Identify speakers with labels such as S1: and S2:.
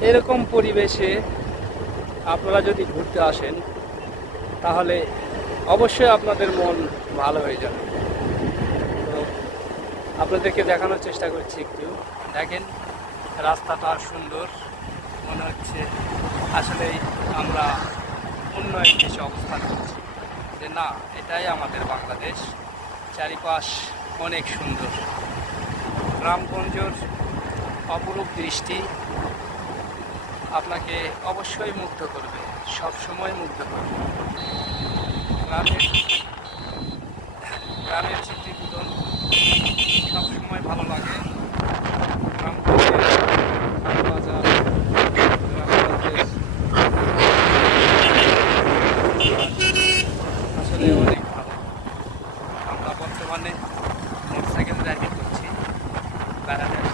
S1: এরকম পরিবেশে আপনারা যদি ঘুরতে আসেন, তাহলে অবশ্যই আপনাদের মন ভালো হয়ে যাবে। তো আপনাদেরকে দেখানোর চেষ্টা করছি একটু। দেখেন, রাস্তাটা সুন্দর। মনে হচ্ছে আসলেই আমরা অন্য এক দেশে অবস্থান করছি। যে না, এটাই আমাদের বাংলাদেশ। চারিপাশ অনেক সুন্দর। গ্রামগঞ্জের অপরূপ দৃষ্টি আপনাকে অবশ্যই মুগ্ধ করবে সব সময় মুগ্ধ করবে। গ্রামের গ্রামের সব সময় ভালো লাগে। আসলে অনেক ভালো। আমরা বর্তমানে মোটরসাইকেল রাইডিং করছি, বেড়াতে